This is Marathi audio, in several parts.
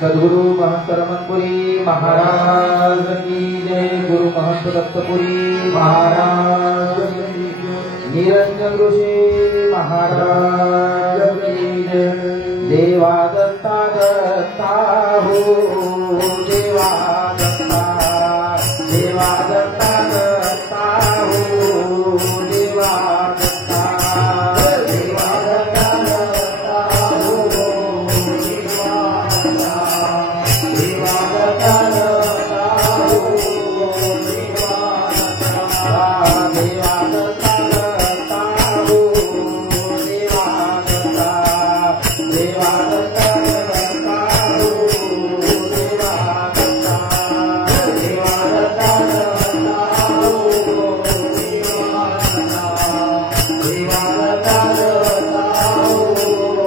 सद्गुरु महंत रमनपुरी महाराज की जय। गुरु महंत दत्तपुरी महाराज की जय। निरंजन ऋषि महाराज की जय। देवा दत्ता दत्ता हो देवा दत्ता, देवा दत्ता दत्ता हो देवा दत्ता, देवा दत्ता दत्ता हो देवा दत्ता, देवा दत्ता दत्ता हो देवा दत्ता, देवा दत्ता दत्ता हो देवा दत्ता, देवा दत्ता दत्ता हो देवा दत्ता, देवा दत्ता दत्ता हो देवा दत्ता, देवा दत्ता दत्ता हो देवा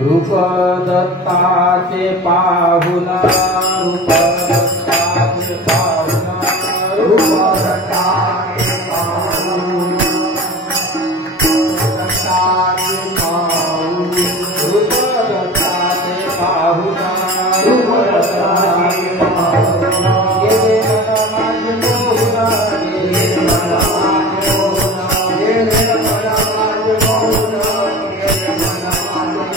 रूप दत्ताचे पाहुणा, रूप दत्ताचे पाहुणा, रूप दत्ताचे पाहुणा, दत्ताचे पाहुणा, रूप दत्ताचे पाहुणा, रूप दत्ताचे पाहुणा, गेले मन माझे मोहुना, गेले मन माझे मोहुना, गेले मन माझे मोहुना, गेले मन माझे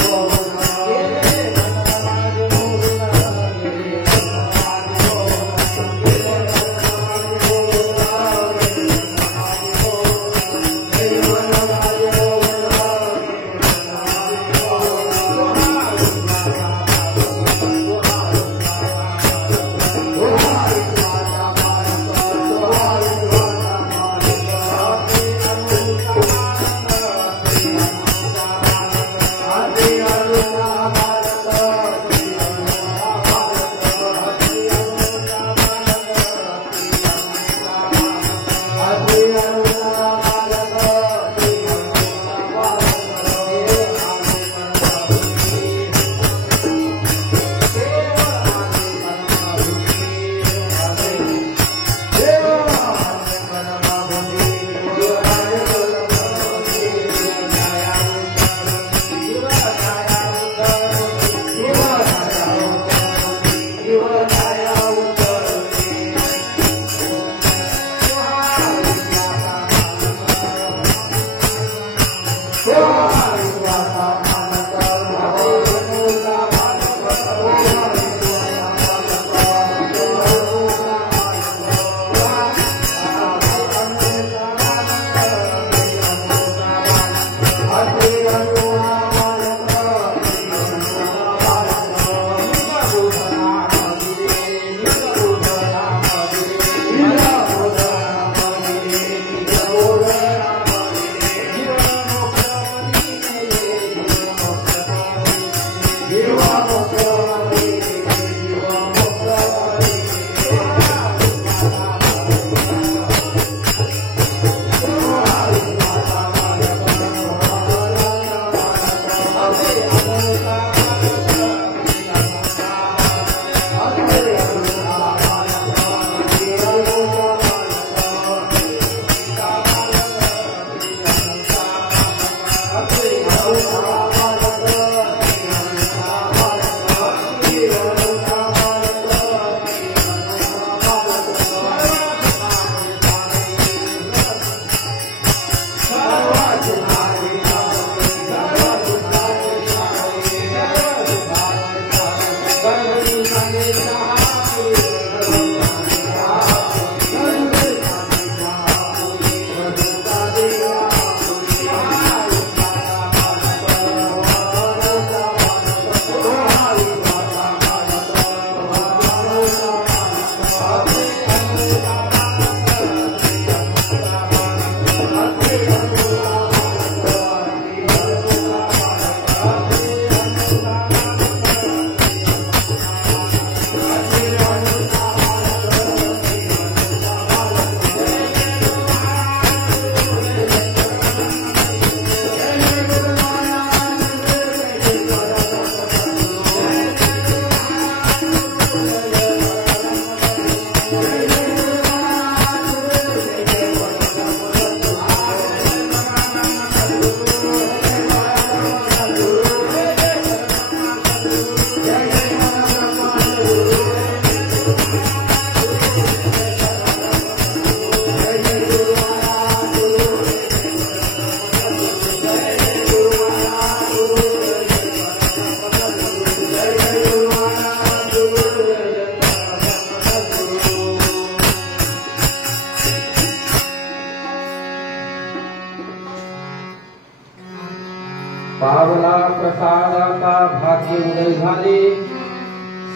पावला प्रसादाचा भाग्य उदय झाले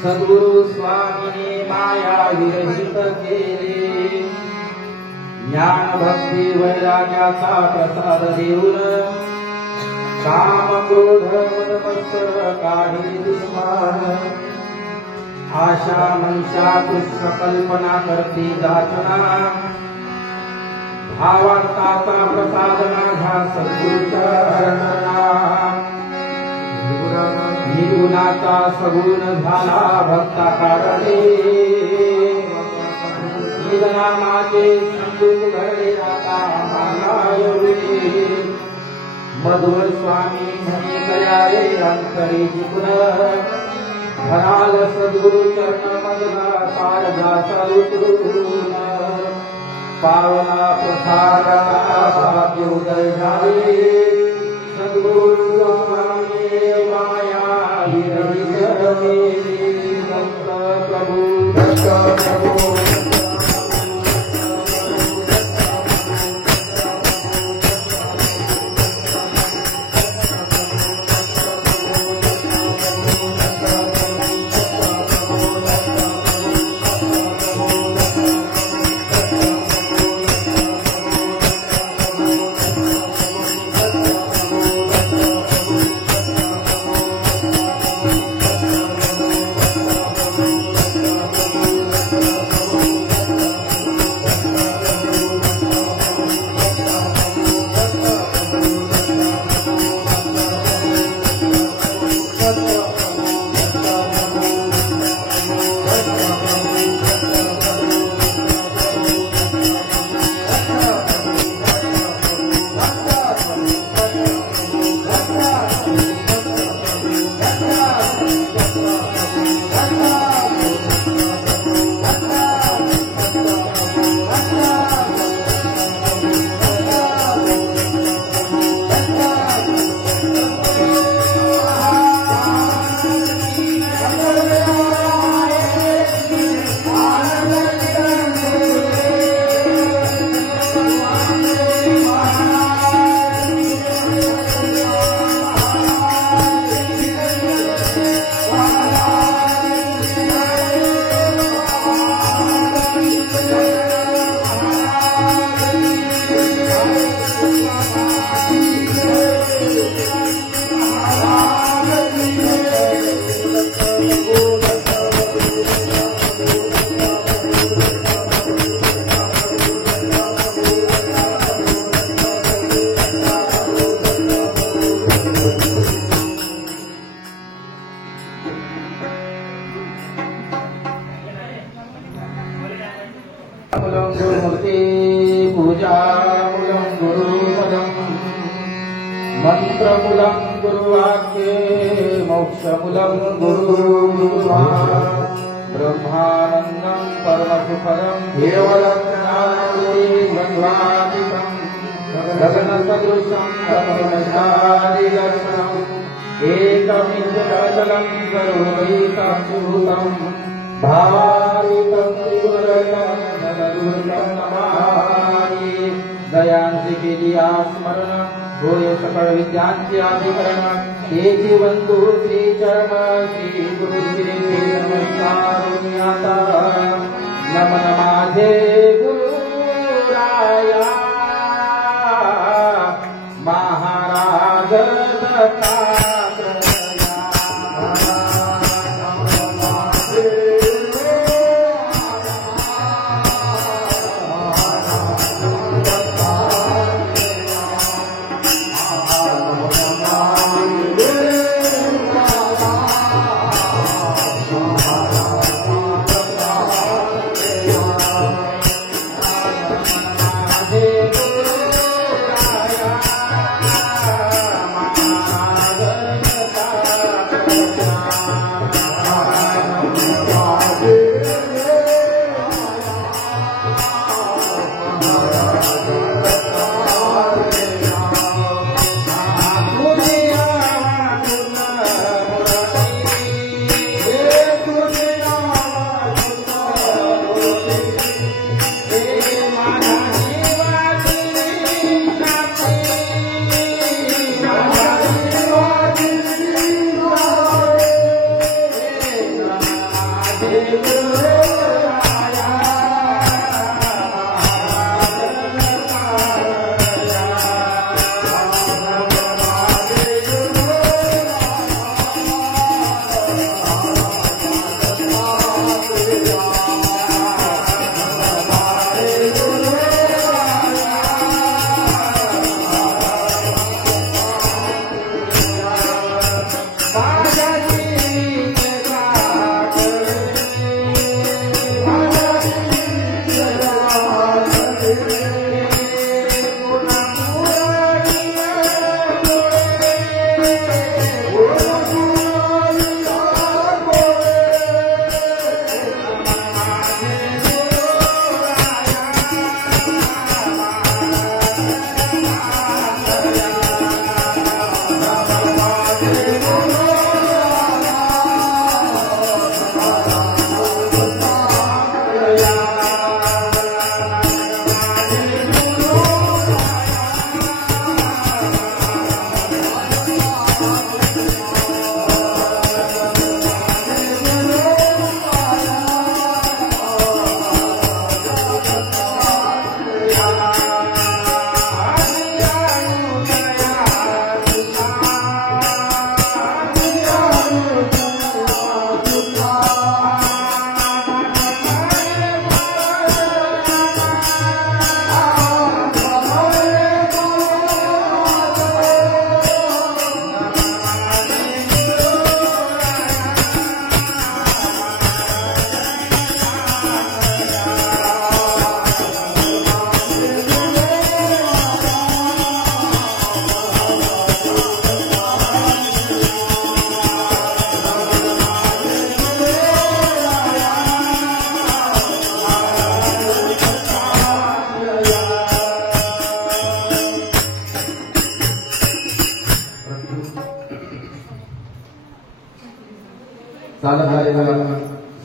सद्गुरु स्वामीने माया विरहित केले ज्ञान भक्ती वैराग्याचा प्रसाद देऊन काम क्रोध मद मत्सर काढी दुष्मान आशा मनशा कृष्ण कल्पना करती जाचना भावार्थाचा प्रसाद माझ्या सद्गुरूचरणा निर्गुणाचा सगुण झाला भक्ता कारणे निजनामाचे संतुष घडले आता मानायरुणी मधुर स्वामी म्हणे कयारे अंतरी जिपुन भराल सद्गुरु चरण मदना सारजा उतरून पावला प्रसादाचा भाग्य उदय झाले सद्गुरु स्वामी माया विरहित केली भक्त प्रभु मंत्रमूलं गुरुवाक्ये मोक्षमूलं गुरुकृपा ब्रह्मानन्दं परमसुखदं केवलं ज्ञानमूर्तिद्वन्द्वातीतं गगनसदृशं तत्त्वमशादिदर्शनम् एकमित्यचलं सर्वैकाक्षिभूतं भावातीतं त्रिगुणरहितं सद्गुरुं नमामि दयांसी केली स्मरण होय सकळ विद्यांचे अधिकरण तेची बंधू श्री चरण श्री गुरु श्री नमस्कार आता नमन माझे गुरुराया महाराज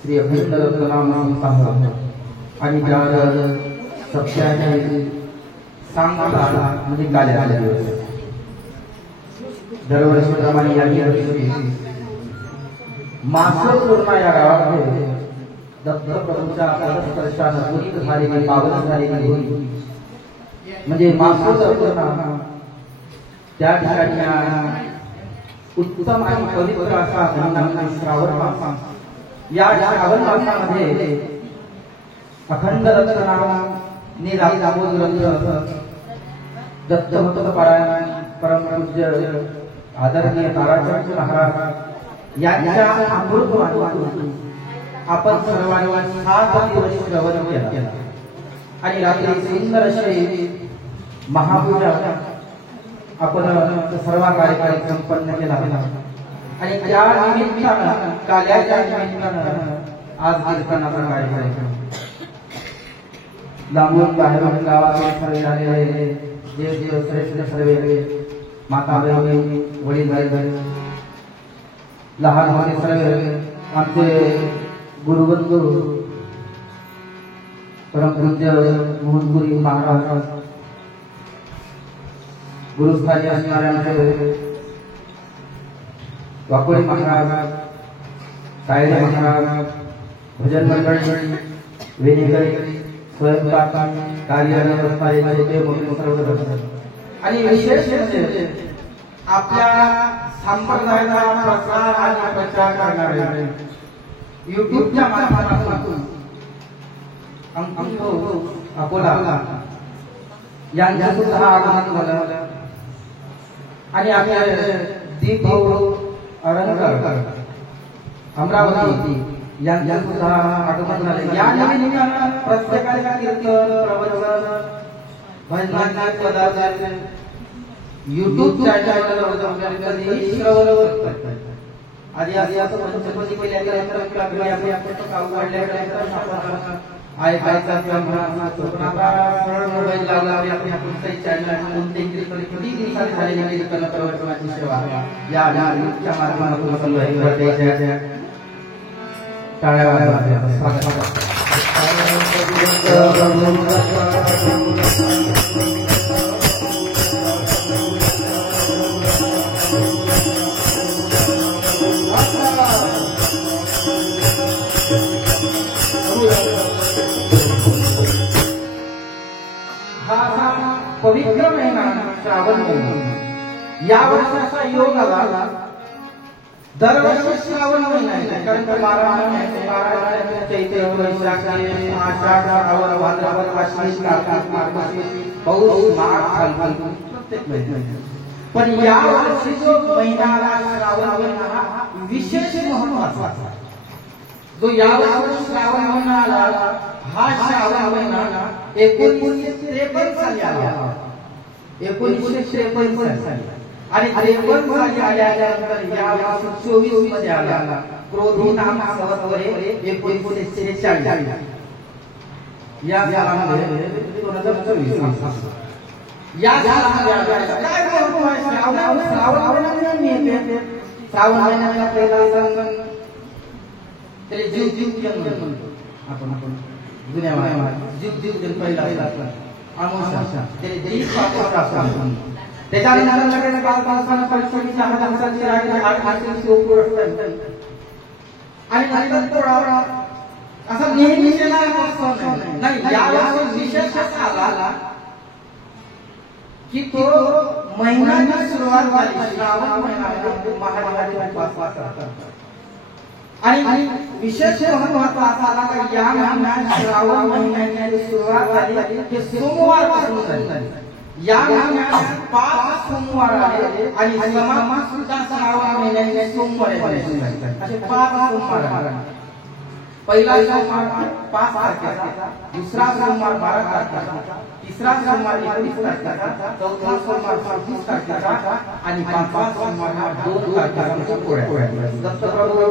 श्री अभिनंदन नाम संस्था आणि ज्यावर सप्त्याचे सांगता म्हणजे कार्यालय दरवर्षीप्रमाणे या वर्षी मासपूर्णा या गावामध्ये दत्तप्रभूंच्या पदस्पर्शाने पुनीत झालेली पावन झालेली होती म्हणजे मासपूर्णा त्या ठिकाणी उत्तम आणि पवित्र असा श्रावण मास या श्रावण मासामध्ये अखंड रत्ननाम दामोदर ग्रंथ दत्तभक्त पारायण परमपूज्य आदरणीय ताराचंद महाराज यांच्या अमृतवाणीतून आपण सर्वांनी 7 दिवस श्रवण केला आणि रात्री सुंदर असे महापूजा आपण सर्व कार्यक्रम संपन्न केला आणि त्या निमित्तानं काल्याच्या निमित्तानं आज कीर्तनाचा कार्यक्रम लांबून बाहेरून गावातून सर्व आलेले देव श्रेष्ठ सर्व माता बहिणी वडील भाई लहान मोठे सर्व आमचे गुरुबंधू परमपूज्य मोहनपुरी महाराज गुरुस्थानी असणारे आमचे वाकोडी महाराज सायले महाराज भजन मंडळी वेणीकरी स्वयंपाक कार्यालय असणारे सर्व आणि विशेष म्हणजे आपल्या संप्रदायाचा प्रसार आणि प्रचार करणारे युट्यूबच्या माध्यमातून अकोला यांचा सुद्धा आगमन झालं आणि आपल्या दीप अरंकर अमरावती यांचा सुद्धा आगमन झाले या निमित्तानं प्रत्येकाच्या कीर्तन प्रवचन भजनाचे पदार्थ YouTube चॅनलवर कधीही श्रवण करतात आधी असं पंचपदी पहिल्या ऐकायचा मोबाईल लावला आपल्या कोणत्याही चॅनल कोणत्याही कधी दिवसात झालेली कीर्तनाची सेवा या माध्यमातून टाळ्या पवित्र महिना श्रावण महिना या वर्षाचा योग आला दरवर्षी श्रावण महिना कारण चैत्र वैशाख आषाढ श्रावण भाद्रपद आश्विन कार्तिक मार्गशीर्ष पौष माघ फाल्गुन प्रत्येक महिना पण या वर्षी जो महिना श्रावण महिना विशेष महत्त्वाचा जो या वर्षी श्रावण महिना आला हा श्रावण महिना 1953 साली आला 1953 साली आणि 53 साली आल्यानंतर या वर्षी 24 मध्ये आला क्रोधी नाम संवत्सरे 1946 या सालामध्ये 2024 या सालामध्ये काय श्रावण महिन्याचा पहिला सण त्याला जीव जीव म्हणतो आपण जुन्या महाराज जीव पहिला अमावस्या त्याच्यानंतर लगेच काल पावसानं परिस्थितीच्या हातांची राहिली आणि नंतर थोडा असा नेहमी नाही यावर्षी विशेष असा आला की तो महिन्याची सुरुवात झाली श्रावण महिना महादेवाचे उपवास करतात आणि विशेष महत्त्वाचा असा आला की या महिन्यात श्रावण महिन्याची सुरुवात झाली ते सोमवारपासून झाली या महिन्यात 5 सोमवार आले आणि समाप्त सुद्धा श्रावण महिन्याचे सोमवार असे 5 सोमवार आले पहिला सोमवार 5 तारखेचा दुसरा सोमवार 12 तारखेचा तिसरा सोमवार 19 तारखेचा चौथा सोमवार 26 तारखेचा आणि पाचवा सोमवार हा 2 तारखेचा पोळ्या दत्तप्रभू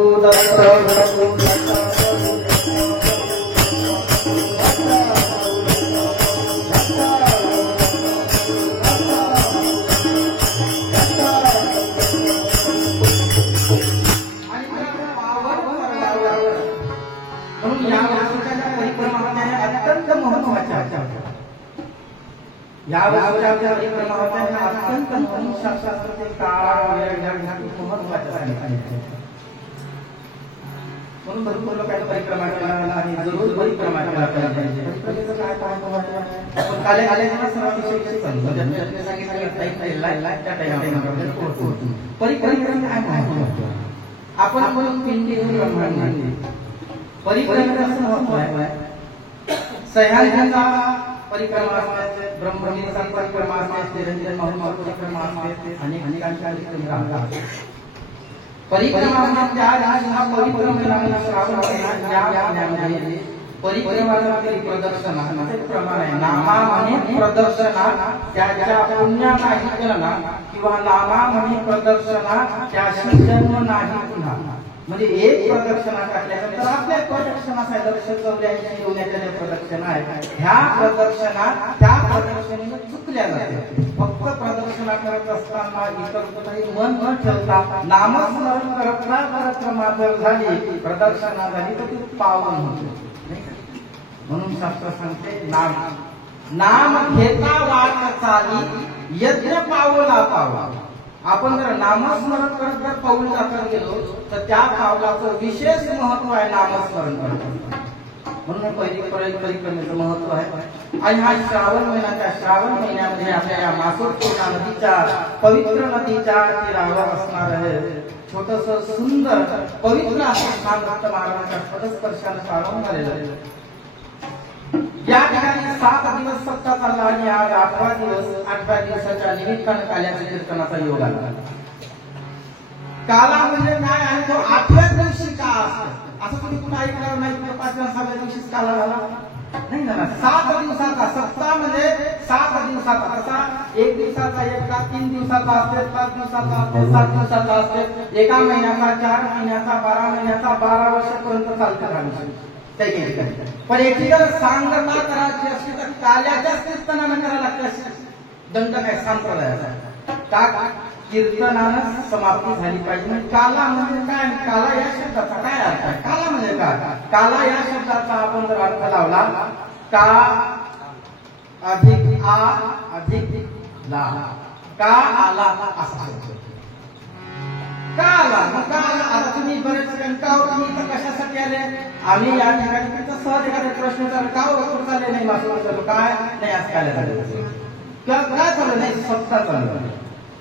या वर्षाच्या परिक्रमाच्या अत्यंत शास्त्राचे काळ महत्त्वाचे सांगितले म्हणून भरपूर लोकांना परिक्रमा करायला आणि जरूर परिक्रमा करायला पाहिजे परिक्रमेचं काय महत्त्व आपण काले आलेला सर्वांविषयी सांगितलं त्या टाइमला परिक्रमेचं काय महत्त्व आपण म्हणून पिंडी ब्रह्मांड परिक्रमेचं महत्त्व आहे सह्याद्रीचा परिक्रमा असते ब्रह्मगिरीचा परिक्रमा असते निरंजन महत्त्व परिक्रमा असते अनेक परिक्रमा परिक्रमा हा पवित्र महिना श्रावण महिना परिक्रमाचे प्रदर्शन प्रमाण आहे नामा म्हणे प्रदर्शना त्याच्या पुण्या नाही गणना किंवा नामा म्हणे प्रदर्शना त्याशी जन्म नाही पुन्हा म्हणजे एक प्रदक्षिणा टाकल्यानंतर आपल्या प्रदक्षिणासाठी 184 योग्याच्या प्रदक्षिणा आहे ह्या प्रदक्षिणा त्या प्रदक्षिणेने चुकल्या जाते फक्त प्रदक्षिणा करत असताना इतर कुठेही मन न ठेवता नामस्मरण करत मात्र झाली प्रदक्षिणा झाली तर ती पावन होते म्हणून शास्त्र सांगते नाम घेता वाट चाली यज्ञ पावला पावा आपण जर नामस्मरण करत जर पाऊल टाकत गेलो तर त्या पावलाचं विशेष महत्व आहे नामस्मरण करत म्हणून परिक्रमेचं महत्व आहे आणि हा श्रावण महिना त्या श्रावण महिन्यामध्ये आपल्या या मासोपूर्णा नदीच्या पवित्र नदीच्या तीरावर असणार आहे छोटस सुंदर पवित्र असं स्थान दत्त महाराजांच्या पदस्पर्शाने पावन झालेलं आहे या ठिकाणी 7 दिवस सप्ताह चालला आणि आज 8वा दिवसाच्या निमित्तानं काल्याच्या कीर्तनाचा योग आला काला म्हणजे काय आहे तो 8व्या दिवशी का असतो असं तुम्ही कुठे ऐकलं नाही तर 5व्या 6व्या दिवशीच काला झाला नाही ना 7 दिवसाचा सप्ताह म्हणजे 7 दिवसाचा तसा 1 दिवसाचा एकदा 3 दिवसाचा असते 5 दिवसाचा असते 7 दिवसाचा असते एका महिन्याचा 4 महिन्याचा 12 महिन्याचा 12 वर्षापर्यंत चालतं राहणार पण एकीकडे सांगता करायची असते तर काल्याच्याच कीर्तनानं करायला लागते दंड काय संप्रदायाचा का कीर्तनानं समाप्ती झाली पाहिजे काला म्हणजे काय काला या शब्दाचा काय अर्थ आहे काला म्हणजे काय काला या शब्दाचा आपण जर अर्थ लावला का अधिक आ अधिक ला का आला असा का आला आता तुम्ही बरेच का तुम्ही कशासाठी आले आम्ही या ठिकाणी तुमचा सहज एखादा प्रश्न विचारला का वस्तू चालले नाही मासू काय नाही आज काय झालं किंवा काय चाललं नाही स्वतः चाललं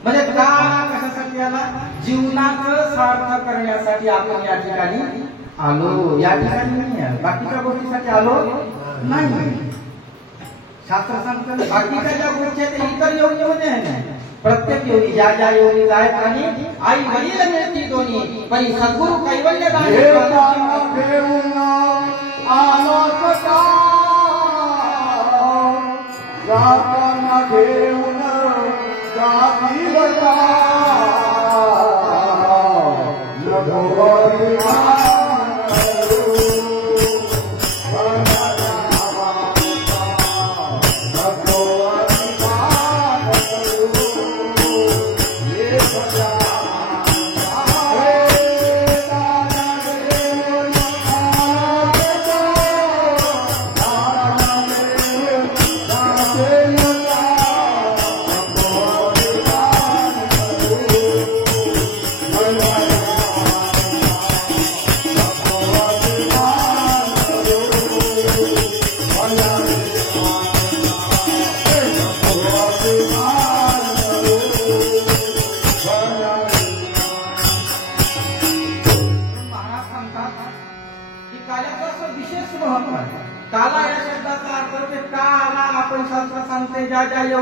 म्हणजे का कशासाठी आला जीवनाचं सार्थ करण्यासाठी आपण या ठिकाणी आलो या ठिकाणी नाही बाकीच्या गोष्टीसाठी आलो नाही शास्त्र सांगतं बाकीच्या ज्या गोष्टी आहेत इतर योगीमध्ये आहे प्रत्येक योगी ज्या ज्या योगी आहेत आणि आई वडील मिळती दोन्ही पण सद्गुरु कैवल्य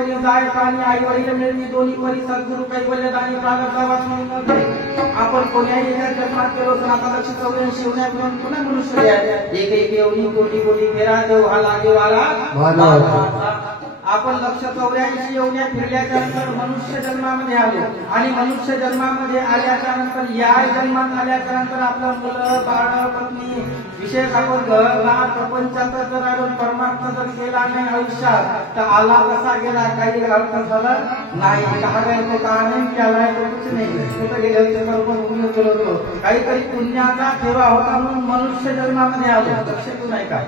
जेवणी जाय प्राणी आई वडील मिळणी दोन्ही परी सद्गुरु कैवल्य दानी प्रारब्ध वाचून आपण कोण्याही एका जन्मात केलो तर आता लक्ष 84 येऊन पुन्हा मनुष्य एक एक येऊनी कोटी कोटी फेरा देव हा लागे वाला आपण लक्ष 84 येऊन फिरल्याच्या नंतर मनुष्य जन्मामध्ये आलो आणि मनुष्य जन्मामध्ये आल्याच्या नंतर या जन्मात आल्याच्या नंतर आपलं मुलं बाळ पत्नी विशेष आपण घरदार प्रपंचाचा जर आपण परमार्थ जर केला नाही आयुष्यात तर आला कसा गेला काही अर्थ झाला नाही कहा गए तो कहा नहीं केलाय तो कुछ नहीं तो तर गेल्या वर्षी पण पुण्य केलं होतं काहीतरी पुण्याचा ठेवा होता म्हणून मनुष्य जन्मामध्ये आलो लक्ष तू नाही का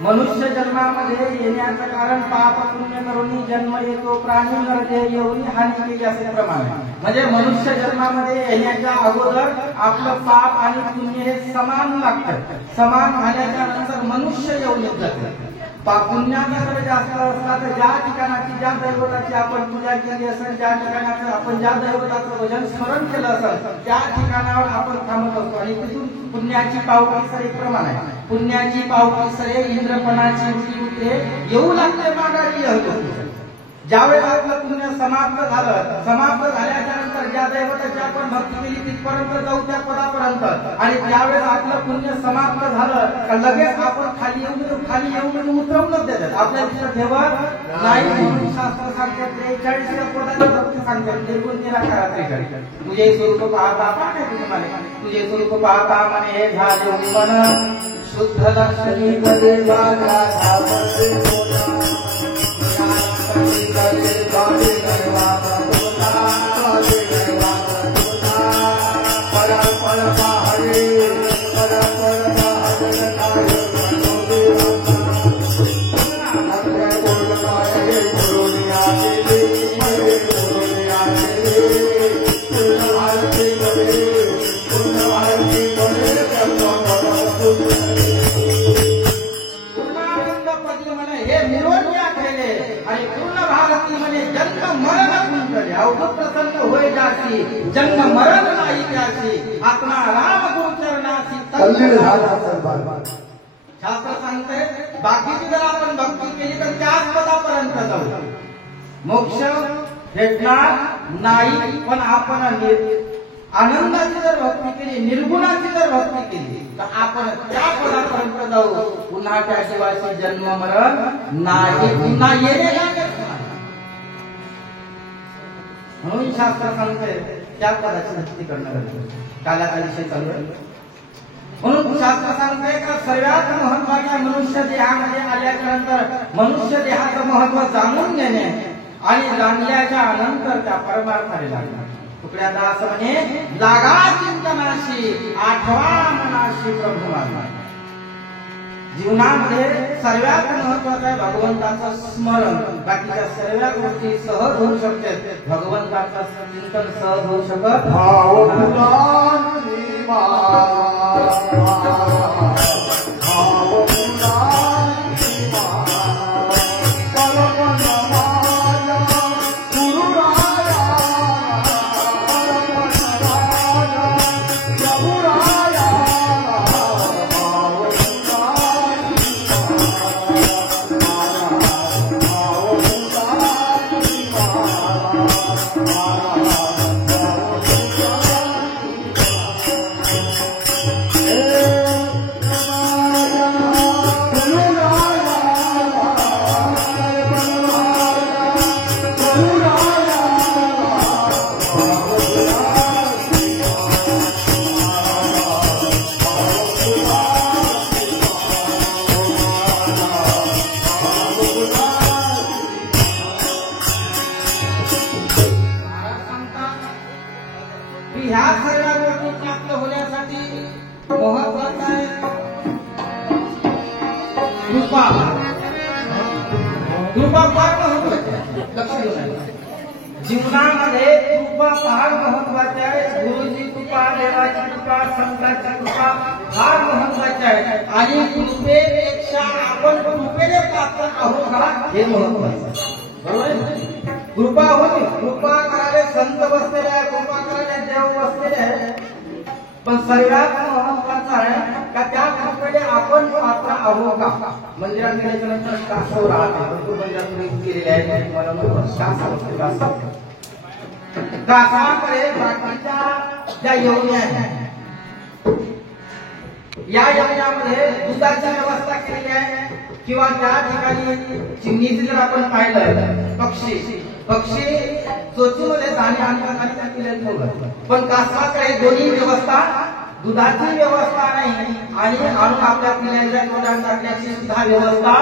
मनुष्य जन्मामध्ये येण्याचं कारण पाप पुण्य करून जन्म येतो प्राणी नरते येऊन हानी केली असे प्रमाण म्हणजे मनुष्य जन्मामध्ये येण्याच्या अगोदर आपलं पाप आणि पुण्य हे समान लागतं समान झाल्याच्या नंतर मनुष्य येऊन येत जाते पुण्याचा जर जास्त असला तर ज्या ठिकाणाची ज्या दैवताची आपण पूजा केली असेल ज्या ठिकाणाचं आपण ज्या दैवताचं भजन स्मरण केलं असेल त्या ठिकाणावर आपण थांबत असतो आणि तिथून पुण्याची पावती सर एक प्रमाण आहे पुण्याची पावती सरे इंद्रपणाची उठे येऊ लागते माघारी ज्यावेळेस आपलं पुण्य समाप्त झाल्याच्या नंतर ज्या दैवताची आपण भक्ती केली तिथपर्यंत जाऊ त्या पदापर्यंत आणि ज्यावेळेस आपलं पुण्य समाप्त झालं का लगेच आपण खाली येऊन उतरवूनच देतात आपल्या तिथं ठेवत नाही म्हणून शास्त्र सांगते 43 पदाची भक्ती सांगते निर्गुण निराकार त्रिकाळ तुझे स्वरूप पाहता पाहते तुझे माने तुझे स्वरूप पाहता माने हे झाले मन शुद्ध दर्शनी देवा जन्म मरण नाही त्याची आत्मा राम गुरुचरणाची शास्त्र सांगते बाकीची जर आपण भक्ती केली तर त्याच पदापर्यंत जाऊ मोक्ष भेटणार नाही पण आपण आनंदाची जर भक्ती केली निर्गुणाची जर भक्ती केली तर आपण त्या पदापर्यंत जाऊ पुन्हा त्या शिवाय जन्म मरण नाही पुन्हा येणे म्हणून शास्त्र सांगते त्या पदाची भक्ती करणं गरजेचं कालाचा विषय चालू आहे म्हणून शास्त्र सांगते का सर्वात महत्वाच्या मनुष्य देहामध्ये आल्याच्या नंतर मनुष्य देहाचं महत्व जाणून घेणे आणि जाणल्याच्या नंतर त्या परमार्थाने लागणार तुकड्या दास म्हणे लागा चिंतनाशी आठवा मनाशी प्रभू मानणार जीवनामध्ये सर्वात महत्वाचं आहे भगवंताचं स्मरण बाकीच्या सर्व गोष्टी सहज होऊ शकतात भगवंताचं चिंतन सहज होऊ शकत जीवनामध्ये कृपा फार महत्वाची आहे गुरुजी कृपा देवाची कृपा संतांची कृपा फार महत्वाची आहे आणि कृपेपेक्षा आपण कृपेने पात्र आहोत का हे महत्वाचं बरोबर कृपा होती कृपा करायला संत बसलेले आहे कृपा करायला देव बसलेले आहे पण सर्वात महत्वाचं आहे का त्या कृपेने आपण पात्र आहोत का मंदिरात गेल्याच्या नंतर कासव राहते मंदिरात केलेले आहे. मला कासाकडे बाकीच्या ज्या योजना आहेत या योजनामध्ये दुधाची व्यवस्था केलेली आहे किंवा त्या ठिकाणी चिमणीचे जर आपण पाहिलं पक्षी चोचीमध्ये दाणे आणण्यासाठी केलेलं ठेवलं. पण कासाकडे दोन्ही व्यवस्था दुधाची व्यवस्था नाही आणि आणून आपल्या पिल्लांच्या तोंडात टाकण्याची सुद्धा व्यवस्था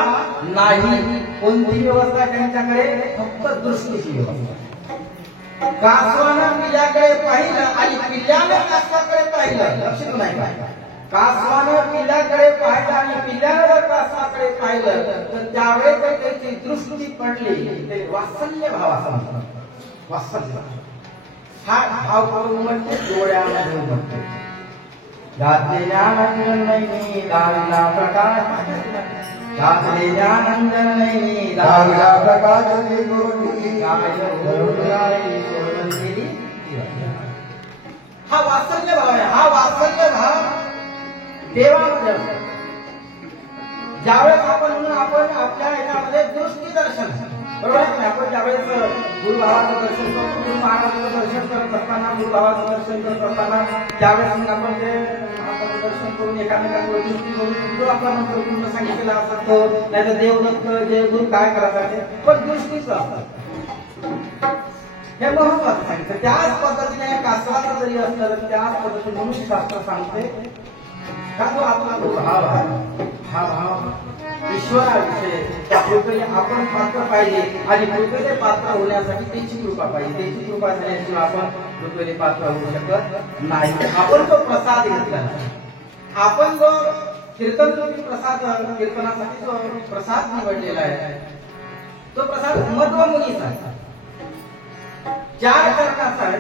नाही. कोणती व्यवस्था त्यांच्याकडे? फक्त दृष्टीची व्यवस्था. कासवानं पिल्ल्याकडे पाहिलं आणि पिल्ल्यानं कासवाकडे पाहिलं. लक्षात नाही का? कासवानं पिल्ल्याकडे पाहिलं आणि पिल्ल्यानं कासवाकडे पाहिलं तर त्यावेळेस त्याची दृष्टी पडली. ते वात्सल्य भाव असा म्हणतात. वात्सल्य हा भाव करून म्हणते डोळ्यामध्ये म्हणते घातलेल्या नंदनैनी दाविला प्रकाश घातलेल्या नंदनैनी दाविला प्रकाश हा वात्सल्य भाव आहे. हा वात्सल्य भाव देवामध्ये ज्यावेळेस आपण आपल्या याच्यामध्ये दृष्टी दर्शन बरोबर आहे. आपण ज्यावेळेस गुरुभावाचं दर्शन करतो, गुरु महाराजांचं दर्शन करत असताना, गुरुभावाचं दर्शन करत असताना त्यावेळेस आपण ते दर्शन करून एकामेकांवर दृष्टी करून जो आपला मंत्र तुमचं सांगितलेला असतो नाही तर देवदत्त जे गुरु काय करायचं पण दृष्टीच असतात. हे महत्वाचं सांगितलं. त्याच पद्धतीने कासवाचं जरी असलं तर त्याच पद्धतीने मनुष्यशास्त्र सांगते का जो आपला जो भाव आहे हा भाव ईश्वराविषयी त्या कृपेने आपण पात्र पाहिजे आणि कृपेने पात्र होण्यासाठी त्याची कृपा पाहिजे. त्याची कृपा झाल्याशिवाय आपण कृपेने पात्र होऊ शकत नाही. आपण जो प्रसाद घेतला आपण जो कीर्तनरूपी प्रसाद कीर्तनासाठी जो प्रसाद निवडलेला आहे तो प्रसाद मध्व मुनीचा आहे. 4 चरणाचा आहे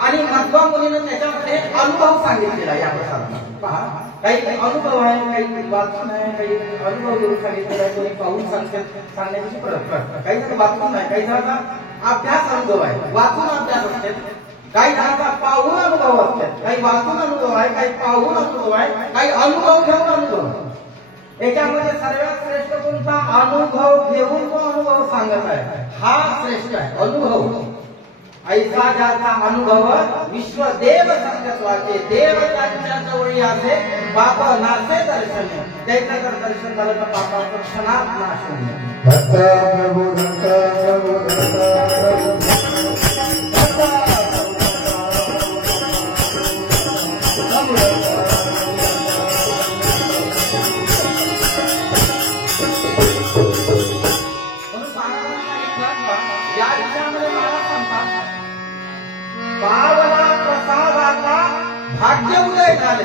आणि मध्व मुनीनं त्याच्यामध्ये अनुभव सांगितलेला या प्रसादात. पहा काही अनुभव आहे, काही वाचून आहे, काही अनुभव घेऊन सांगितलेला आहे, कोणी पाहून सांगण्याची प्रयत्न, काही जण वाचून आहे, काही जणांचा अभ्यास अनुभव आहे, वाचून अभ्यास असते, काही जणांचा पाहून अनुभव असते, काही वाचून अनुभव आहे, काही पाहून अनुभव आहे, काही अनुभव घेऊन अनुभव. याच्यामध्ये सर्वात श्रेष्ठ कोणता? अनुभव घेऊन तो अनुभव सांगत आहे हा श्रेष्ठ आहे. अनुभव ऐसा ज्याचा अनुभव विश्व देव संगत्वाचे देव त्यांच्या जवळी असे पाप नासे दर्शन त्याचं जर दर्शन झालं तर पापाचं क्षणात नाश होईल. पावला प्रसादाचा भाग्य उदय झाले.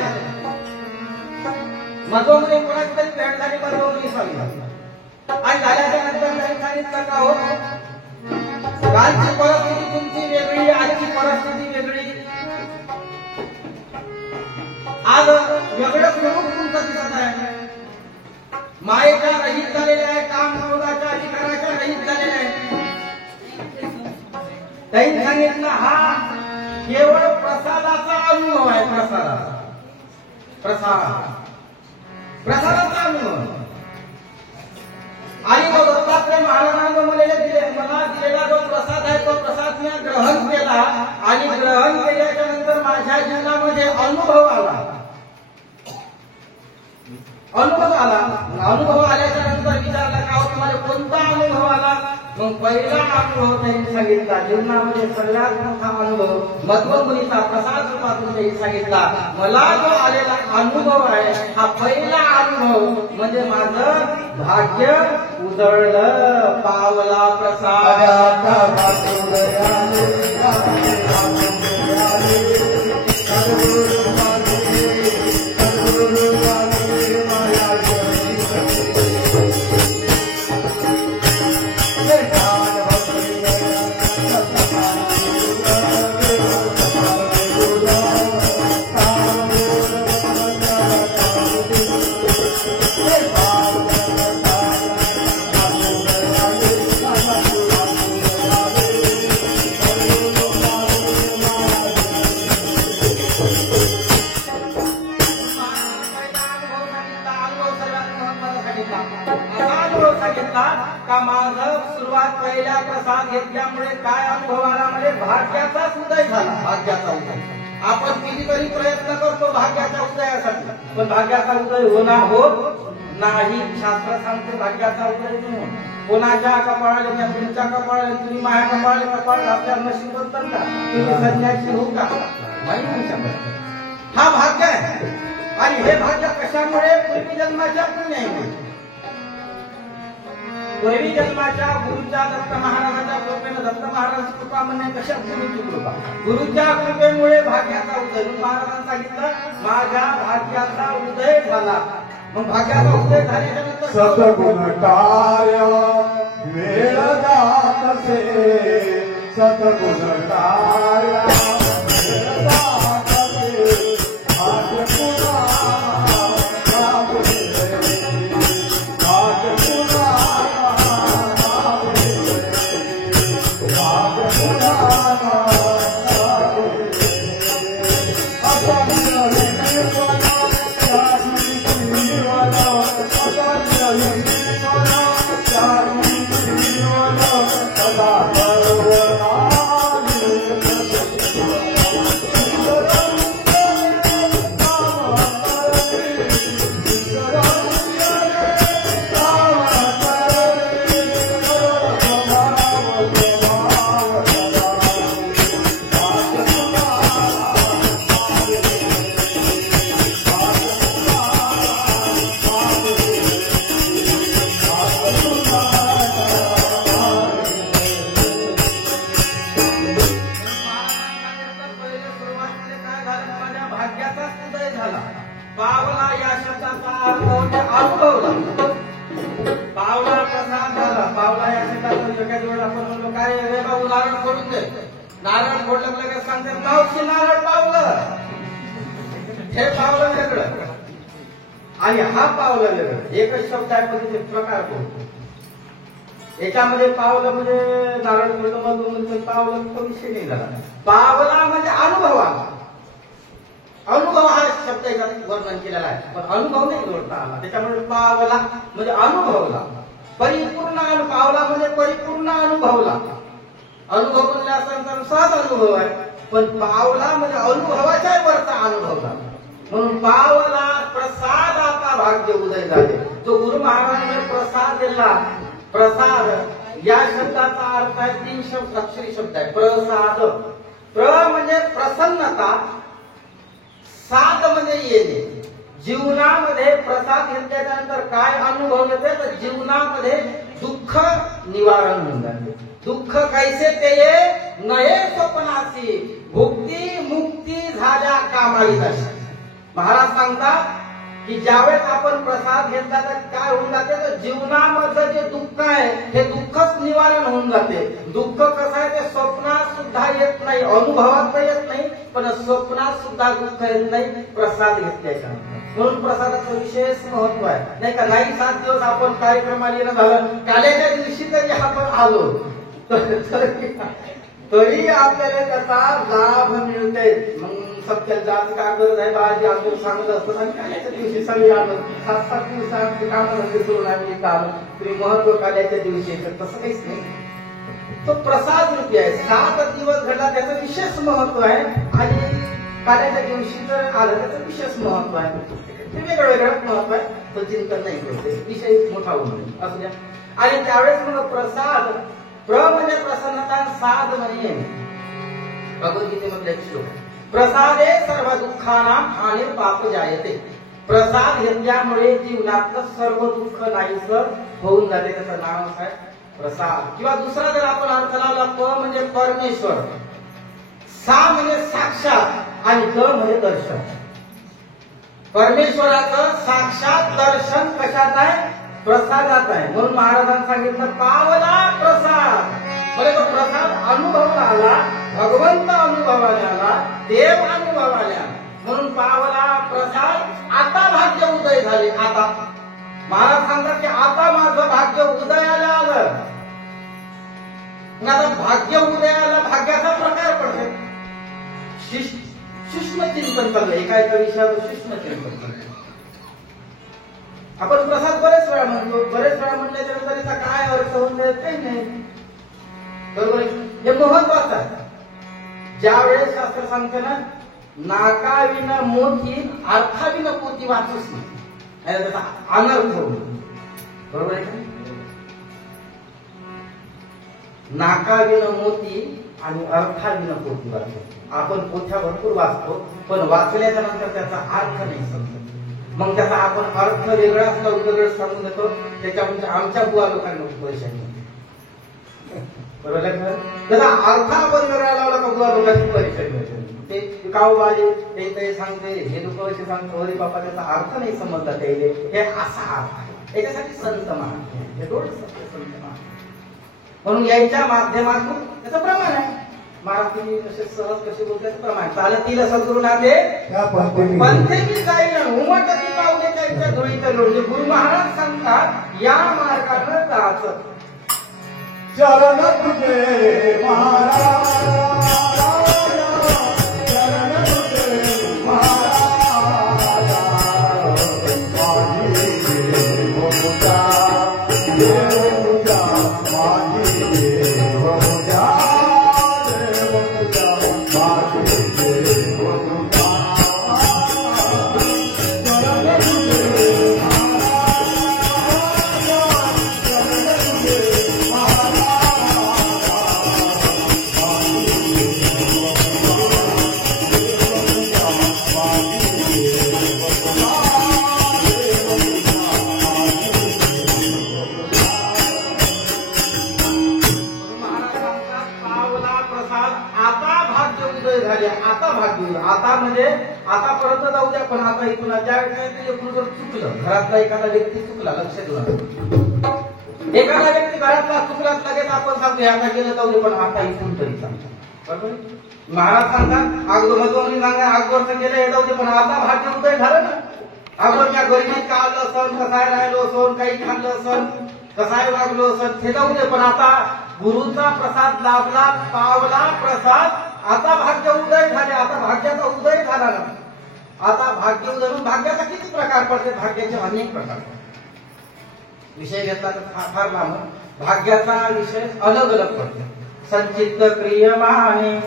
मधोमधी कोणाची तरी भेट झाली, मधोमधी सांगितलं आणि झाल्याच्या नंतर नाही सांगितलं का हो कालची परिस्थिती तुमची वेगळी, आजची परिस्थिती वेगळी, आज वेगळं स्वरूप तुमचं दिसत आहे. मायेच्या रहित झालेले आहे, काम क्रोधाच्या अधिकाराच्या रहित झालेले आहे. त्यांनी सांगितलं हा केवळ प्रसादाचा अनुभव आहे. प्रसादाचा अनुभव. आणि तो दत्तात्रय महाराजांना मला दिलेला जो प्रसाद आहे तो प्रसाद मी ग्रहण केला आणि ग्रहण केल्याच्या नंतर माझ्या जीवनामध्ये अनुभव आला. अनुभव आल्याच्या नंतर विचारला का तुम्हाला कोणता अनुभव आला? मग पहिला अनुभव त्यांनी सांगितला जीवनामध्ये सगळ्यात मोठा अनुभव मध्व मुनीचा प्रसाद रूपातून त्यांनी सांगितला. मला जो आलेला अनुभव आहे हा पहिला अनुभव म्हणजे माझं भाग्य उजळलं. पावला प्रसादाचा प्रसाद घेतल्यामुळे काय अनुभव आला म्हणजे भाग्याचाच उदय झाला. भाग्याचा उदय. आपण कितीतरी प्रयत्न करतो भाग्याच्या उदयासाठी, पण भाग्याचा उदय होत नाही. शास्त्र सांगते भाग्याचा उदय म्हणून. कोणाच्या कपाळाला त्या तुमच्या कपाळाला, तुम्ही माझ्या कपाळाला कपाळ घातल्यावर नशीब होतं का? तुम्ही संन्यासी होऊ का? नाही शकत. हा भाग्य आहे. आणि हे भाग्य कशामुळे? पूर्वी जन्माच्या पुण्यामुळे. पूर्वी जन्माच्या गुरुच्या दत्त महाराजांच्या कृपेने, दत्त महाराजांची कृपा म्हणजे कशा? गुरुची कृपा. गुरुच्या कृपेमुळे भाग्याचा उदय. महाराजांनी सांगितलं माझ्या भाग्याचा उदय झाला. मग भाग्याचा उदय झाल्यानंतर सद्गुण कार्य वेळ जातसे, सद्गुण कार्य वेळ जातसे, भाग्य पुन्हा नारळ फोडलं लगेच सांगते मावशी नारळ पावलं. हे पावलं वेगळं आणि हा पावलं वेगळं. एकच शब्द आहे पण त्याचे प्रकार कोणते? याच्यामध्ये पावलं म्हणजे नारळ फोडलं, मग पावलं तो विषय नाही झाला. पावला म्हणजे अनुभवाला. अनुभव हा शब्द याच्यात वर्णन केलेला आहे, पण अनुभव नाही जोडता आला. त्याच्यामुळे पावला म्हणजे अनुभवला. परिपूर्ण पावला म्हणजे परिपूर्ण अनुभवला. अनुभव म्हणजे असं सहज अनुभव आहे, पण पावला म्हणजे अनुभवाच्या वरचा अनुभव झाला. म्हणून पावला प्रसाद आता भाग्य उदय झाले. तो गुरु महाराजांनी प्रसाद दिला. प्रसाद या शब्दाचा अर्थ आहे 3 अक्षरी शब्द आहे. प्रसाद. प्र म्हणजे प्रसन्नता, साध म्हणजे येणे. जीवनामध्ये प्रसाद घेतल्यानंतर काय अनुभव येते? तर जीवनामध्ये दुःख निवारण होऊन जाते. दुःख कैसे ते नये स्वप्नासी, भुक्ती मुक्ती झाल्या कामाई दर्शन. महाराज सांगतात की ज्यावेळेस आपण प्रसाद घेतला तर काय होऊन जाते? तर जीवनामधलं जे दुःख आहे हे दुःखच निवारण होऊन जाते. दुःख कसं आहे? ते स्वप्नात सुद्धा येत नाही, अनुभवात येत नाही, पण स्वप्नात सुद्धा दुःख येत नाही प्रसाद घेतल्याच्या. म्हणून प्रसादाचं विशेष महत्व आहे, नाही का? नाही 7 दिवस आपण कार्यक्रमाला येणं झालं, काल्याच्या दिवशी तरी आपण आलो तरी आपल्याला त्याचा लाभ मिळते. मग सत्याला जास्त काय गरज आहे? बाजी आजोबा सांगत असतो आणि काल्याच्या दिवशी सगळे आलो. 7-7 दिवसात कामामध्ये करून आम्ही आलो. तुम्ही महत्व काल्याच्या दिवशी येतं, तसं काहीच नाही. तो प्रसाद रूपी आहे. 7 दिवस घडला त्याचं विशेष महत्व आहे, आणि काल्याच्या दिवशी जर आलं त्याचं विशेष महत्व आहे. ते वेगळं वेगळं महत्व आहे, तो चिंतन नाही करते. विषय मोठा होऊन असू द्या. आणि त्यावेळेस मग प्रसाद, प्र म्हणजे प्रसन्नता, साध म्हणजे भगवद्गीतेमधला एक श्लोक आहे. प्रसादे सर्व दुःखाना हानी पाप जायते. प्रसाद घेतल्यामुळे जीवनातलं सर्व दुःख नाहीसं होऊन जाते. त्याचं नाव असं आहे प्रसाद. किंवा दुसरा जर आपण अर्थ लावला, प म्हणजे परमेश्वर, सा म्हणजे साक्षात, आणि द म्हणजे दर्शन. परमेश्वराचं साक्षात दर्शन कशात आहे? प्रसादात आहे. म्हणून महाराजांनी सांगितलं पावला प्रसाद. म्हणजे तो प्रसाद अनुभवाला आला, भगवंत अनुभवाला आला, देव अनुभवाला आला. म्हणून पावला प्रसाद आता भाग्य उदय झाले. आता महाराज सांगतात की आता माझं भाग्य उदयाला आलं. आता भाग्य उदयाला भाग्याचा प्रकार पडतो. सूक्ष्म चिंतन चाललंय. एका विषयावर सूक्ष्म चिंतन चाललंय. आपण प्रसाद बरेच वेळा म्हणतो, बरेच वेळा म्हटल्याच्या नंतर त्याचा काय अर्थ होऊन जात काही नाही. बरोबर आहे? हे महत्वाचं आहे. ज्यावेळेस शास्त्र सांगते ना, नाकाविना मोती अर्थाविना पोती वाचूच नाही, त्याचा अनर्थ होईल. बरोबर आहे का? नाकाविना मोती आणि अर्थाविना पोती वाचतो. आपण पोथ्या भरपूर वाचतो, पण वाचल्याच्या नंतर त्याचा अर्थ नाही समजत. मग त्याचा आपण अर्थ वेगळाच वेगळं सांगून देतो. त्याच्यामध्ये आमच्या बुवा लोकांना परेशानी होते. बरोबर आहे का? त्याचा अर्थ आपण वेगळा लावला का बुवा लोकांची परेशानी होते. ते कावबाजी ते सांगते, हे लोक असे सांगतो, अरे बापा त्याचा अर्थ नाही समजला त्याला, हे असा अर्थ आहे. त्याच्यासाठी संत महात्मा, हे दोन संत महात्मा. म्हणून याच्या माध्यमातून त्याचं प्रमाण आहे. महाराष्ट्री कसे सहज कसे बोलतात प्रमाण चालतील सद्गुरुनाथे पंथे मी जाईल उमटती पावले त्यांच्या धुळीत लोळले. गुरु महाराज सांगतात या मार्गानं जायचं. चरण तुझे महाराज आता म्हणजे आतापर्यंत जाऊ द्या, पण आता इथून ज्या वेळेस जर चुकलं, घरातला एखादा व्यक्ती चुकला, लक्ष देऊ. एखादा व्यक्ती घरातला चुकला लगेच आपण सांगतो आता गेलं जाऊ दे, पण आता इथून तरी सांगतो. बरोबर? महाराज सांगतात अगोदर मधुमनी सांगा अगोदरचं गेलं हे जाऊ दे, पण आता भाग्य उदय झालं ना. अगोदर त्या गरिबीत काढलं सण, कसाय राहिलो सण, काही खाल्लं सण, कसाय वागलो सण, ते जाऊ दे, पण आता गुरुचा प्रसाद लाभला, पावला प्रसाद, आता भाग्य उदय झाले. आता भाग्याचा उदय झाला ना. आता भाग्य उदय, भाग्याचा किती प्रकार पडते? भाग्याचे अनेक प्रकार. विषय घेतला तर फार लांब. भाग्याचा विषय अलग अलग पडते. संचित क्रियमाने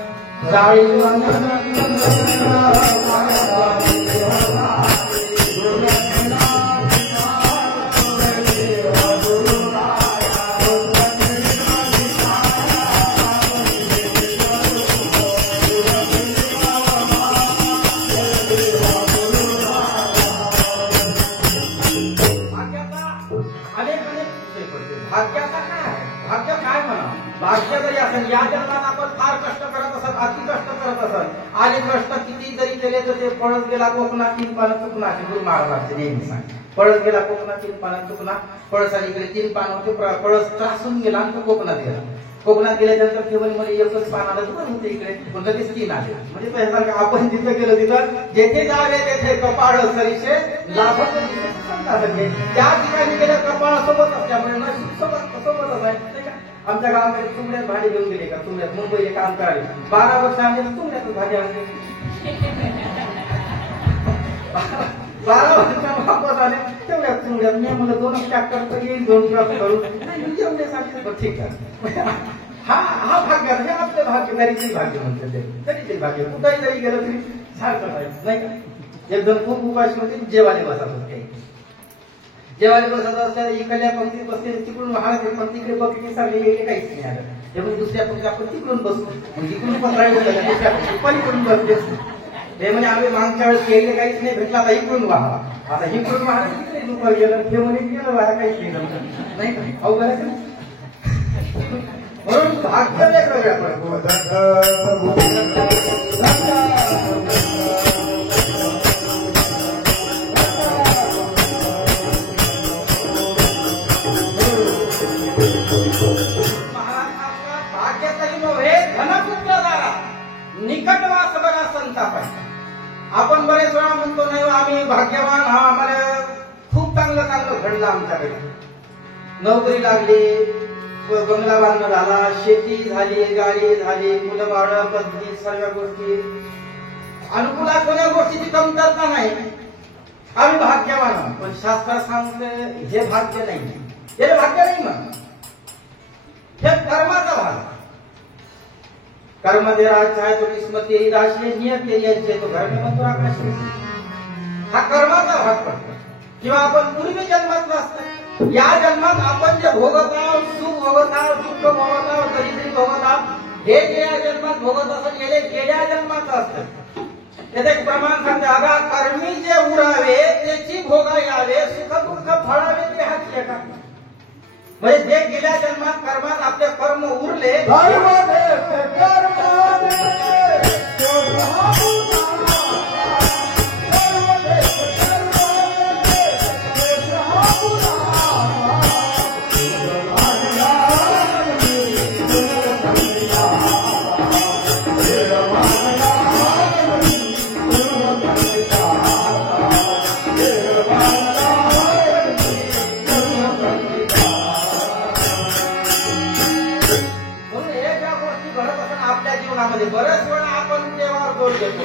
भाग्य जरी असेल, या जन्मात आपण फार कष्ट करत असत, अति कष्ट करत असत, आणि कष्ट किती जरी केले तर ते पळत गेला कोकणात तीन पानं चुकणार. गुरु महाराजांचे नेहमी सांग, पळत गेला कोकणात तीन पानं चुकणार. पळसाने गेले तीन पानं होते, पळस त्रासून गेला आणि तो कोकणात गेला. कोकणात गेल्यानंतर केवळमध्ये एकच पान आलं तर होते इकडे, पण लगेच तीन आले. म्हणजे त्यासारखं आपण जिथं गेलो तिथं जेथे जावे तेथे कपाळ सरीशे लाभत त्या ठिकाणी गेल्या कपाळ सोबत असल्यामुळे सोबतच आहे. आमच्या गावामध्ये चुमड्यात भाजी घेऊन गेले का, चुमड्यात मुंबईला काम करायला 12 वर्ष आमच्या चुमड्यातून भाजी आणली. 12 वर्षांना वापस आले तेवढ्या चुमड्यात. मी म्हणलं 2 ट्रॅक्टर येईल, 2 ट्रक करून एवढे सांगितलं. ठीक आहे, हा भाग्य, हे आपलं भाग्य, तरीचे भाग्य म्हणते, तरीचे भाग्य. कुठेही जरी गेलं तरी सारखं नाही का. एक जण खूप उपाशी होते, जेवायला बसत होते. जेवायला बसत असल्या इकडल्या पंक्तीत बसते, तिकडून महाराज पंक्तीकडे बघितली सांगली गेले, काहीच नाही आलं. ते म्हणजे दुसऱ्या पंक्ती आपण तिकडून बसू, इकडून पण राहिलं दुसऱ्या पंक्ती पलीकडून बसते. ते म्हणजे आम्ही मागच्या वेळेस गेले काहीच नाही भेटला, आता इकडून व्हा. आता इकडून महाराज तिकडे दुपार गेलं, हे म्हणे गेलं व्हा, काहीच नाही नाही का. अवघड आहे का? म्हणून भाग्य वेगवेगळ्या निकटवास बरा संताप आहे. आपण बरेच वेळा म्हणतो नाही आम्ही भाग्यवान, हा आम्हाला खूप चांगलं चांगलं घडलं आमच्याकडे. नोकरी लागली, बंगला बांधणं झाला, शेती झाली, गाडी झाली, मुलं बाळ, पत्नी, सर्व गोष्टी अनुकूलात कोण्या गोष्टीची कमतरता नाही. आम्ही भाग्यवान आहोत. पण शास्त्र सांगते हे भाग्य नाही, हे भाग्य नाही. मग हे कर्माचा भाग. कर्म तेरा चाहे तो किस्मत तेरी राशि है, नियत तेरी अच्छी है तो घर में मथुरा काशी. हा कर्माचा भाग पडतो. किंवा आपण पूर्वी जन्मात असतो, या जन्मात आपण जे भोगत आहोत, सुख भोगत आहोत, दुःख भोगत आहोत, दरिद्री भोगत आहोत, हे गेल्या जन्मात भोगत असत, गेल्या जन्माचं असतं. त्याचे एक प्रमाण सांगते, अगा कर्मी जे उरावे त्याची भोगा यावे, सुख दुःख फळावे ते हाती एका. म्हणजे जे गेल्या जन्मात कर्मात आपले कर्म उरले, बरेच वेळा आपण देवावर दोष देतो,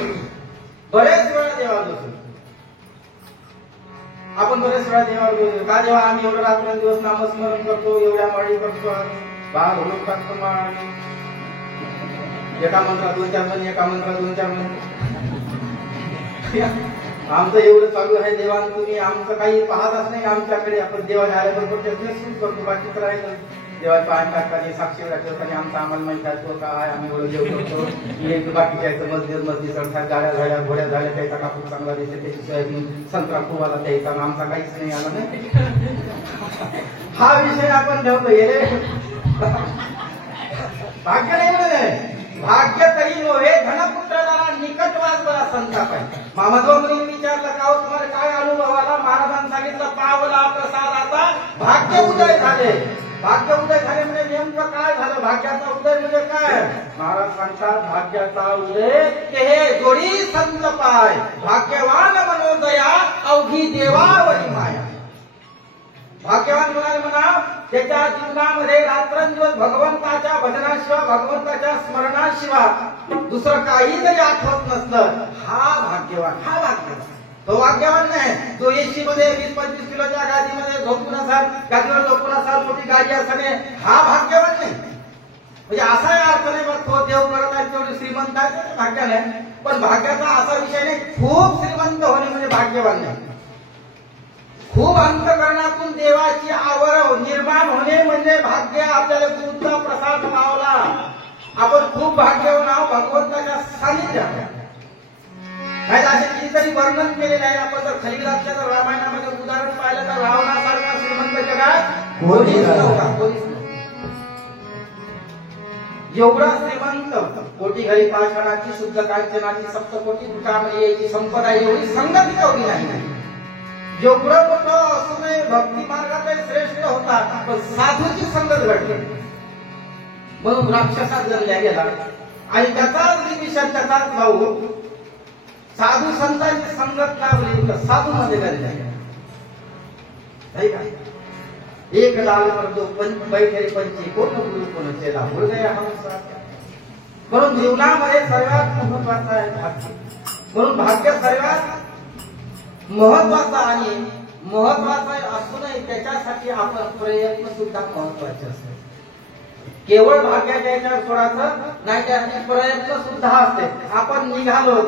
बरेच वेळा देवावर दोष, आपण बरेच वेळा देवावर दोष देतो. का देवा आम्ही एवढं रात्रंदिवस नामस्मरण करतो, एवढ्या माळी करतो, बाळ होऊन टाकतो माळ, एका मंत्रात 2-4 महिने, एका मंत्रात 2-4 महिने, आमचं एवढं चालू आहे देवान, तुम्ही आमचं काही पाहतच नाही आमच्याकडे. आपण देवाच्या आल्याबरोबर त्याचं सुख करतो, बाकी करायचं देवाला पाय टाकताना साक्षी ठेवताना आमचं आम्हाला माहिती आहे काय आम्ही एवढं देव करतो. एक बाकीच्या मस्जिद चढतात, गाड्या झाल्या, घोड्या झाल्या, त्याचा कापूस चांगला दिसते, त्याची सोयाबीन संत्रा खूप आला, त्याचा आमचा काहीच नाही आला नाही. हा विषय आपण ठेवतो. हे भाग्य नाही म्हणे, भाग्य तरी नव्हे धनपुत्राला निकटवास बरा संताप आहे. मामाधवनी विचारलं का तुम्हाला काय अनुभव आला? महाराजांनी सांगितलं पावला प्रसाद आता भाग्य उदय झाले. भाग्य उदय झाले म्हणजे नेमकं काय झालं? भाग्याचा उदय म्हणजे काय? महाराज सांगतात भाग्याचा उदय ते हे जोडी संत पाय, भाग्यवान मनोदया अवघी देवावरी माया. भाग्यवान म्हणाले म्हणा त्याच्या जीवनामध्ये रात्रंदिवस भगवंताच्या भजनाशिवाय, भगवंताच्या स्मरणाशिवाय दुसरं काही जरी आठवत नसलं, हा भाग्यवान, हा भाग्यवान. तो भाग्यवान नाही जो एसी मध्ये 20-25 किलोच्या गाडीमध्ये झोपून असाल, गाडीवर झोपून असाल, मोठी गाडी असणे, हा भाग्यवान नाही. म्हणजे असा अर्थ नाही बघ तो देव करत आहे तेवढे श्रीमंत आहे भाग्य नाही. पण भाग्याचा असा विषय नाही खूप श्रीमंत होणे म्हणजे भाग्यवान नाही. खूप अंतकरणातून देवाची आवड निर्माण होणे म्हणजे भाग्य. आपल्याला गुरुचा प्रसाद लावला, आपण खूप भाग्यवान आहोत भगवंताच्या सानिध्यात. नाही असे कितीतरी वर्णन केलेले आहे. आपण जर खाली घातल्या तर रामायणामध्ये उदाहरण पाहिलं तर रावणासारखा श्रीमंत जगात कोणीच नव्हता. एवढा श्रीमंत, कोटी घरी पाषाणाची, शुद्ध कांचनाची, सप्तकोटी दुकामध्ये यायची संपदा, एवढी संगती कवली नाही. एवढं मोठं असूनही भक्ती मार्गात श्रेष्ठ होता, पण साधूची संगत घडली म्हणून राक्षसात जन्मल्या गेला. आणि त्याचाच विषय त्याचाच भाऊ साधू संतांची संगत लावली, साधू मध्ये घडल्या. एक लाल मर्दो बैठे पंची कोण गुरु कोण चेला भूल गया हम साथ. म्हणून जीवनामध्ये सर्वात महत्वाचं आहे भाग्य. म्हणून भाग्य सर्वात महत्वाचा आणि महत्वाचा असूनही त्याच्यासाठी आपण प्रयत्न सुद्धा महत्वाचे असते. केवळ भाग्याच्या याच्यावर सोडायचं नाही, त्यासाठी प्रयत्न सुद्धा असते. आपण निघालो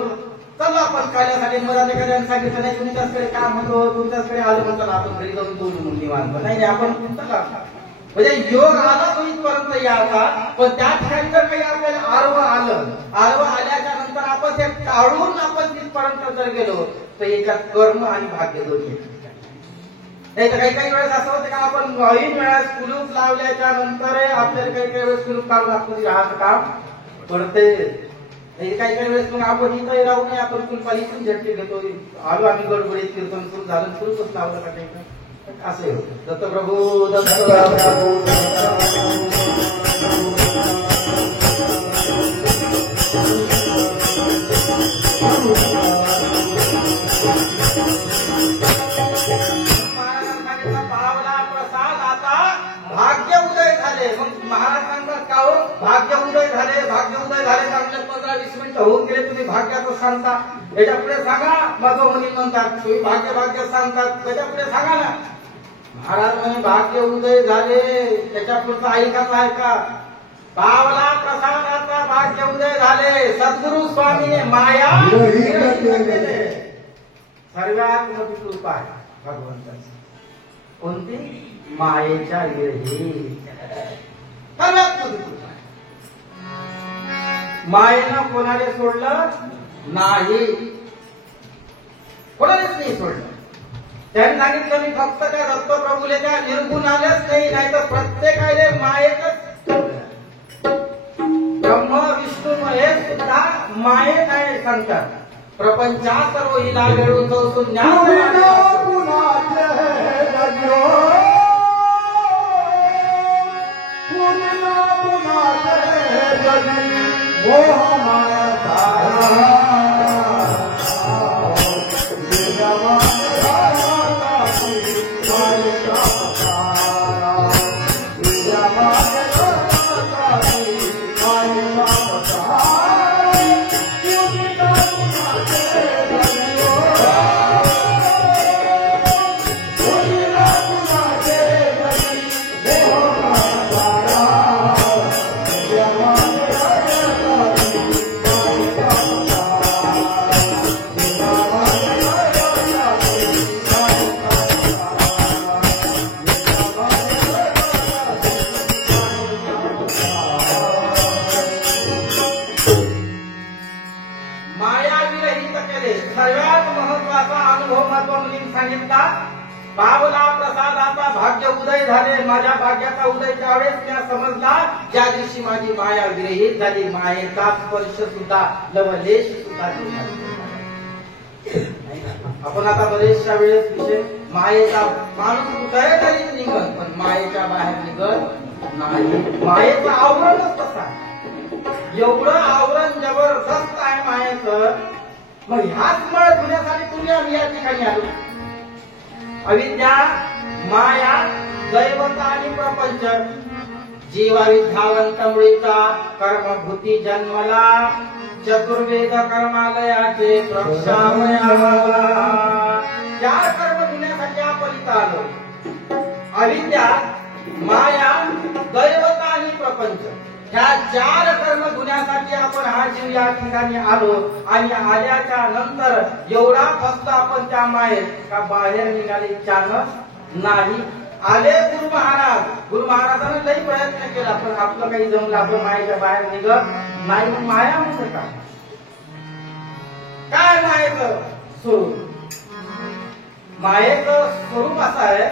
चला आपण कार्यासाठी, मला एखाद्याने सांगितलं नाही तुमच्याकडे काम होतो, तुमच्याकडे आलं म्हणतात आपण घरी जाऊन बोलून निवांत नाही, आपण चला म्हणजे योग आला तो इथपर्यंत यायचा. पण त्या ठिकाणी जर काही आपल्याला आडवं आलं, आडवं आल्याच्या नंतर आपण ते टाळून आपण तिथपर्यंत जर गेलो तर याच्यात कर्म आणि भाग्य दोन्ही. नाही तर काही काही वेळेस असं होतं का आपण ऐन वेळेस कुलूप लावल्याच्या नंतर आपल्याला काही काही वेळेस कुलूप काढून आपण जहाज काम पडते. काही काही वेळेस मग आपण इथं राहू नये, आपण कुलपाली पण झटके घेतो, आलो आम्ही गडबडीत कीर्तन सुरू झालं कुलूपच लावलं का काही असे होतं. दत्तप्रभू दत्तप्रभू भाग्य उदय झाले. मग महाराज सांगतात का हो भाग्य उदय झाले, भाग्य उदय झाले. चांगले 15-20 मिनिटं होऊन गेले, तुम्ही भाग्याचं सांगता, याच्या पुढे सांगा. मधोमधी म्हणतात तुम्ही भाग्य भाग्य सांगतात, त्याच्या पुढे सांगा ना. महाराज म्हणे भाग्य उदय झाले, त्याच्या पुढचं ऐकायचं आहे का? पावला प्रसादाचा भाग्य उदय झाले. सद्गुरु स्वामीने माया विरहित केले. सर्वात मोठी कृपा आहे भगवंताची. कोणती? मायेच्या विरहित. सर्वात मोठी कृपा आहे. मायेनं कोणाला सोडलं नाही, कोणालाच नाही सोडलं. त्यांनी सांगितलं मी फक्त त्या दत्तप्रभूले त्या निर्गुणालाच नाही, नाही तर प्रत्येकाले मायेतच ब्रह्म विष्णू महेश सुद्धा मायेत आहे सांगतात. प्रपंचा सर्व हिला वेळून तो ज्ञान पावला प्रसादाचा भाग्य उदय झाले. माझ्या भाग्याचा उदय त्यावेळेस त्या समजला ज्या दिवशी माझी माया विरहित झाली. मायेचा स्पर्श सुद्धा लवलेश सुद्धा आपण आता बरेचशा वेळेस विषय मायेचा माणूस उदय तरी निघत पण मायेच्या बाहेर निघत नाही. मायेचं आवरणच तसं आहे. एवढं आवरण जबरदस्त आहे मायेचं. मग ह्याच मळ धुण्यासाठी तुम्ही आम्ही या ठिकाणी आलो. अविद्या, माया, दैवत आणि प्रपंच. जीवा विद्यावंत मुळीचा कर्मभूती जन्मला. चतुर्वेद कर्मालयाचे प्रक्षामया. चार कर्म धुण्यासाठी आपण इथं आलो. अविद्या, माया, दैवत आणि प्रपंच. ह्या चार कर्म धुण्यासाठी आपण हा जीव या ठिकाणी आलो. आणि आल्याच्या नंतर एवढा फक्त आपण त्या मायेत का बाहेर निघाले इच्छानं नाही. आले गुरु महाराज. गुरु महाराजांनी लई प्रयत्न केला पण आपलं काही जमलं. आपण मायेच्या बाहेर निघत नाही. माया म्हणजे काय मायेचं स्वरूप? मायेचं स्वरूप असं आहे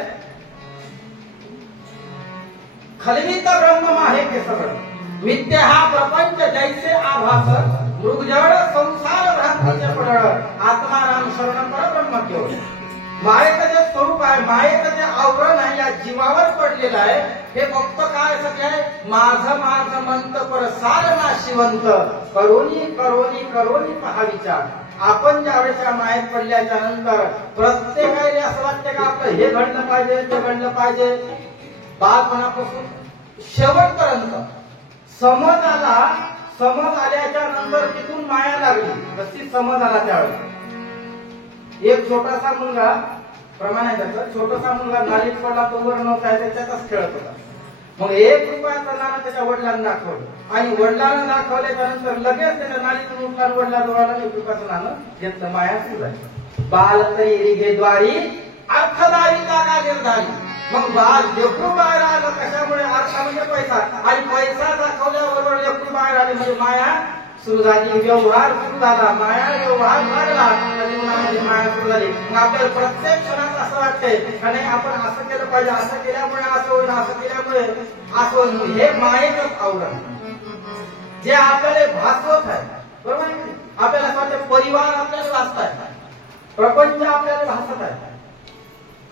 खलवित ब्रह्म माहे के सगळं. मिथ्या हा प्रपंच जैसे आभास. मृगजळ संसार भ्रांतीचे पडळ. आत्माराम शरण पर ब्रह्म केवळ. मायेचं जे स्वरूप आहे, मायेचं जे आवरण आहे या जीवावर पडलेलं आहे. हे फक्त काय सत्य आहे? माझं माझं म्हणत पर सार नाशिवंत. करोनी करोनी करोनी पहा विचार. आपण ज्या वेळेस मायेत पडल्याच्या नंतर प्रत्येकाने असं वाटतं का आपलं हे घडलं पाहिजे ते घडलं पाहिजे. बालपणापासून शेवटपर्यंत समज आला. समज आल्याच्या नंतर तिथून माया लागली. तशी समज आला त्यावेळेस एक छोटासा मुलगा प्रमाण आहे त्याचं. छोटासा मुलगा नालीत पडला. तो वर नव्हता त्याच्यातच खेळत होता. मग 1 रुपयाचं नाणं त्याच्या वडिलांना दाखवलं आणि वडिलांना दाखवल्याच्या नंतर लगेच त्याच्या नालीतून उठला. वडिलांना 1 रुपयाचं नाणं घेतलं. माया सुरू झाली. बाल तरी रिघेद्वारी अर्थदारी लागा निर्धारी. मग बाल लेकरू बाहेर आलं कशामुळे? अर्थ म्हणजे पैसा. आणि पैसा दाखवल्याबरोबर लेकरू बाहेर आले म्हणजे माया सुरू झाली. व्यवहार सुरू झाला. माया व्यवहार लागला. जीवनामध्ये माया सुरू झाली. मग आपल्याला प्रत्येक क्षणात असं वाटतंय का नाही आपण असं केलं पाहिजे. असं केल्यामुळे असं होईल. असं केल्यामुळे असं होईल. हे मायेचंच आवरण जे आपल्याला भासवत आहे. बरोबर आहे. आपल्याला असं वाटतं परिवार आपल्याला भासत आहे. प्रपंच आपल्याला भासत आहे.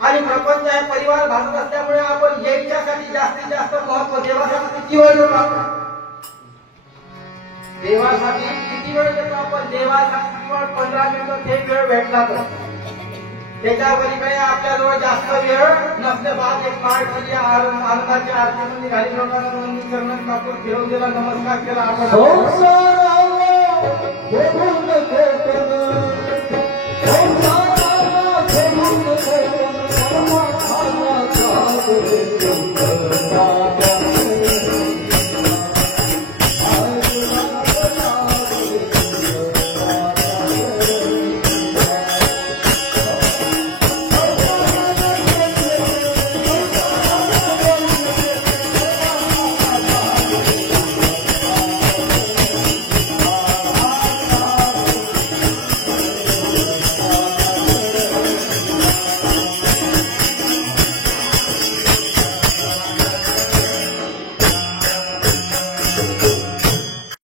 आणि प्रपंच आहे परिवार भासत असल्यामुळे आपण याच्यासाठी जास्तीत जास्त महत्व देवासाठी किती वेळ देतो आपण? देवासाठी किती वेळ देतो आपण? देवासाठी केवळ 15 मिनिटं ते वेळ भेटला तर त्याच्या पलीकडे आपल्याजवळ जास्त वेळ नसले. बाद एक माळ खाली आनंदाची आरती मध्ये घाली लोकांना चरण कापूर फिरवून दिला. नमस्कार केला. आपण